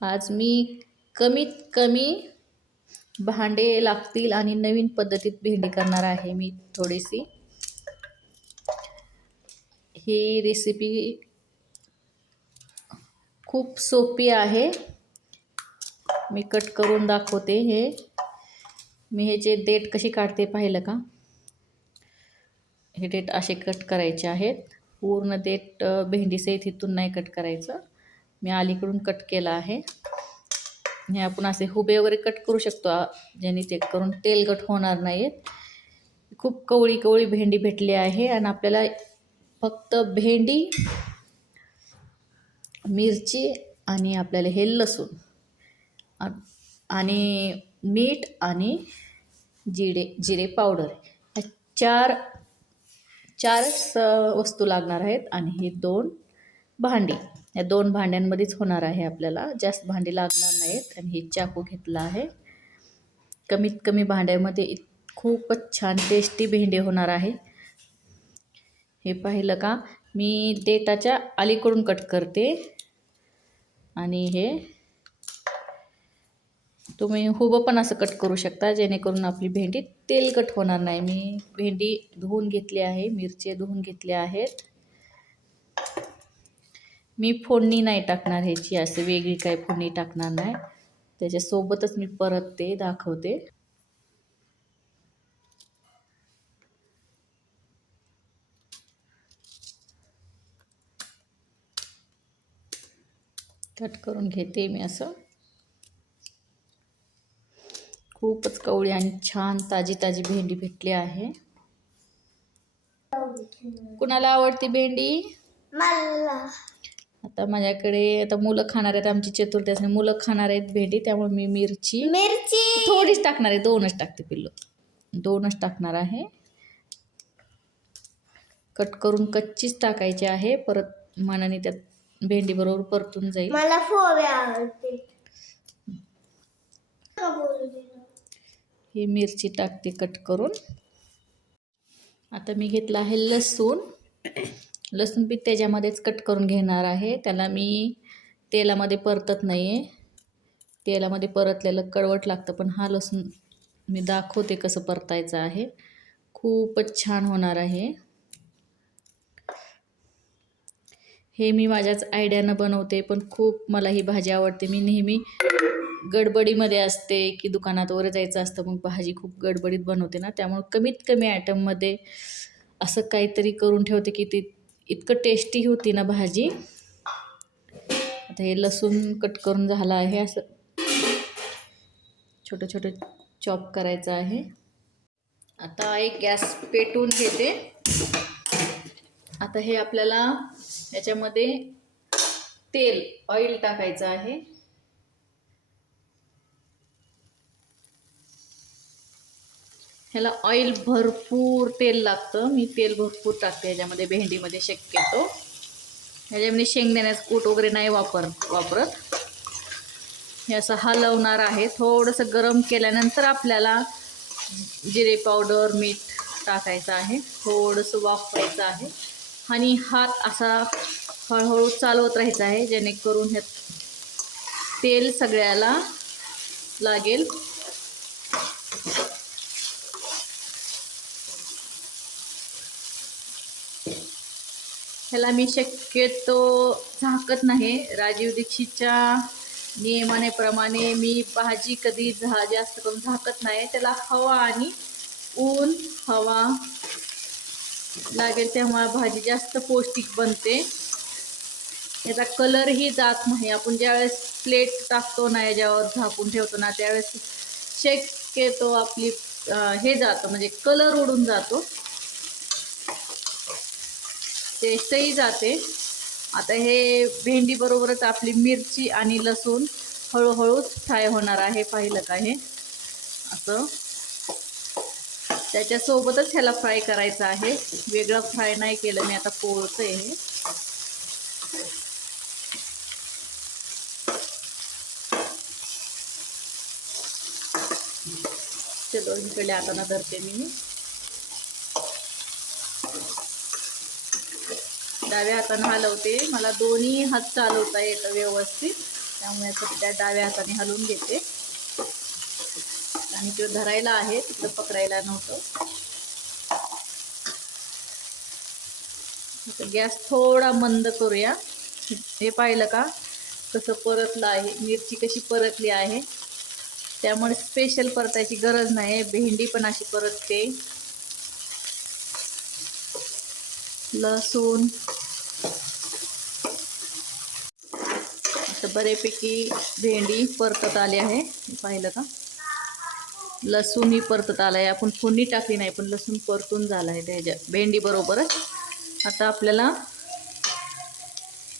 आज मी कमीत कमी भांडे लागतील आणि नवीन पद्धतीत भेंडी करणार आहे मी थोडीशी. ही रेसिपी खूप सोपी आहे. मी कट करून दाखवते. मी ह्याचे देठ कशी काढते पाहिलं का? हे देठ असे कट करायचे आहेत. पूर्ण देठ भेंडीसहित इथून नाही कट करायचं. मी अलीकडून कट केला आहे. हे आपण असे हुबे वगैरे कट करू शकतो, ज्याने ते करून तेलकट होणार नाहीत. खूप कवळी कवळी भेंडी भेटली आहे आणि आपल्याला फक्त भेंडी, मिरची आणि आपल्याला हे लसूण आणि मीठ आणि जिरे पावडर, ह्या चारच वस्तू लागणार आहेत. आणि ही 2 भांडी, या 2 भांड्यांमध्येच होणार आहे आपल्याला, जास्त भांडी लागणार नाहीत. आणि हे चाकू घेतला आहे. कमीत कमी भांड्यामध्ये खूपच छान टेस्टी भेंडी होणार आहे. हे पाहिलं का? मी देठाच्या अलीकडून कट करते आणि हे तुम्ही हुबं पण असं कट करू शकता, जेणेकरून आपली भेंडी तेलकट होणार नाही. मी भेंडी धुवून घेतली आहे, मिरची धुवून घेतल्या आहेत. मी फोडणी नाही टाकणार ह्याची, असं वेगळी काही फोडणी टाकणार नाही. त्याच्यासोबतच मी परत ते दाखवते. कट करून घेते मी असं. खूपच कवळी आणि छान ताजी ताजी भेंडी भेटली आहे. कुणाला आवडती भेंडी? मला. आता माझ्याकडे मुलं खाणार आहेत, आमची चतुर्थी मुलं खाणार आहेत भेंडी, त्यामुळे मी मिरची थोडीच टाकणार आहे. 2च टाकते पिल्लू, 2च टाकणार आहे. कट करून कच्चीच टाकायची आहे, परत मनाने त्यात भेंडी बरोबर परतून जाईल. मला फोडे आवडते. ही मिरची टाकते कट करून. आता मी घेतला आहे लसूण बी त्याच्यामध्येच कट करून घेणार आहे. त्याला मी तेलामध्ये परतत नाही आहे. तेलामध्ये परतलेलं कडवट लागतं, पण हा लसूण मी दाखवते कसं परतायचं आहे. खूपच छान होणार आहे. हे मी माझ्याच आयडियानं बनवते, पण खूप मला ही भाजी आवडते. मी नेहमी गडबडीमध्ये असते की दुकानात वगैरे जायचं असतं, मग भाजी खूप गडबडीत बनवते ना, त्यामुळे कमीत कमी आयटममध्ये असं काहीतरी करून ठेवते की ती इतकं टेस्टी होती ना भाजी. आता हे लसूण कट करून झालं आहे, असं छोटं छोटं चॉप करायचं आहे. आता एक गॅस पेटवून घेते. आता हे आपल्याला याच्यामध्ये ऑइल टाकायचं आहे. ह्याला ऑइल भरपूर तेल लागतं. मी तेल भरपूर टाकते ह्याच्यामध्ये, भेंडीमध्ये शक्यतो. ह्याच्यामध्ये शेंगदाण्याचं कूट वगैरे नाही वापरत. हे असं हलवणार आहे. थोडंसं गरम केल्यानंतर आपल्याला जिरे पावडर, मीठ टाकायचं आहे. थोडंसं वाफवायचं आहे आणि हात असा हळूहळू चालवत राहायचा आहे, जेणेकरून हे तेल सगळ्याला लागेल. ह्याला मी शक्यतो झाकत नाही. राजीव दीक्षितच्या नियमानेप्रमाणे मी भाजी कधी जास्त करून झाकत नाही. त्याला हवा आणि हवा लागेल तेव्हा भाजी जास्त पौष्टिक बनते. याचा कलरही जात नाही. आपण ज्यावेळेस प्लेट टाकतो ना, याच्यावर झाकून ठेवतो ना, त्यावेळेस शक्यतो आपली हे जातं, म्हणजे कलर उडून जातो, टेस्टही जाते. आता हे भेंडी बरोबरच आपली मिरची आणि लसूण हळूहळू फ्राय होणार आहे. पाहिलं का? हे असं त्याच्यासोबतच ह्याला फ्राय करायचं आहे. वेगळं फ्राय नाही केलं मी. आता पोळतंय हे. दोन्हीकडे हाताने धरते मी. डाव्या हाताने हलवते. मला दोन्ही हात चालवता येतं व्यवस्थित. त्यामुळे आता त्या डाव्या हाताने हलवून घेते. आणि तो धरायला आहे, तिकडं पकडायला नव्हतं. आता गॅस थोडा मंद करूया. हे पाहिलं का कसं परतलं आहे, मिरची कशी परतली आहे. त्यामुळे स्पेशल परतायची गरज नाही, भेंडी पण अशी परतते. लसूण आता बऱ्यापैकी भेंडी परतत आली आहे, पाहिलं का. लसूणही परतत आला आहे. आपण फोडणी टाकली नाही, पण लसूण परतून झाला आहे त्याच्या भेंडी बरोबरच. आता आपल्याला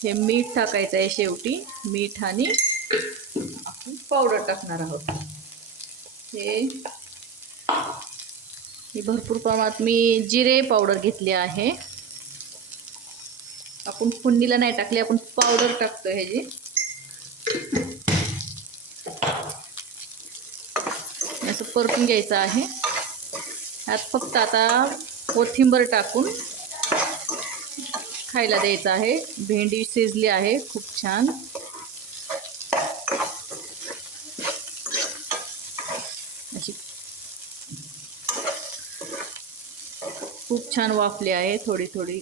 हे मीठ टाकायचं आहे शेवटी. मीठ आणि आपण पावडर टाकणार आहोत. हे भरपूर प्रमाणात मी जिरे पावडर घेतली आहे. आपण फोडणीला नाही टाकली, आपण पावडर टाकतो ह्याची. असं परतून घ्यायचं आहे. यात फक्त आता कोथिंबीर टाकून खायला द्यायचं आहे. भेंडी शिजली आहे खूप छान. अशी खूप छान वाफली आहे. थोडी थोडी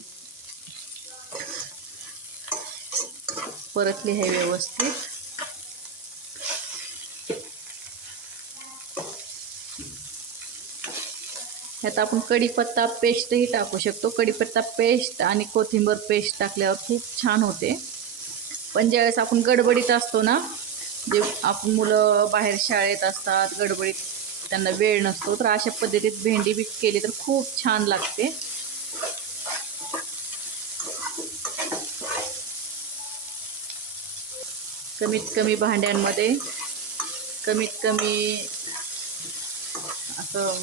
परतली आहे व्यवस्थित. ह्यात आपण कढीपत्ता पेस्टही टाकू शकतो. कढीपत्ता पेस्ट आणि कोथिंबीर पेस्ट टाकल्यावर खूप छान होते. पण ज्यावेळेस आपण गडबडीत असतो ना, जे आपण मुलं बाहेर शाळेत असतात, गडबडीत त्यांना वेळ नसतो, तर अशा पद्धतीत भेंडी बी केली तर खूप छान लागते. कमीत कमी भांड्यांमध्ये कमीत कमी असं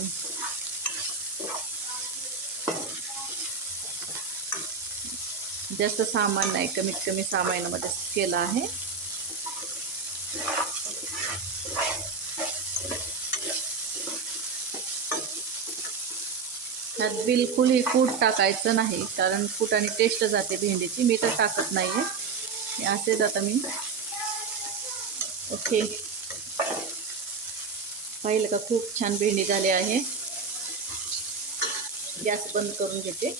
जास्त सामान नाही, कमीत कमी सामानामध्ये केलं आहे. त्यात बिलकुलही कूट टाकायचं नाही, कारण कूटाने टेस्ट जाते भेंडीची. मी तर टाकत नाही आहे, असेच आता मी. ओके, पाहिलं का खूप छान भेंडी झाली आहे. गॅस बंद करून घेते.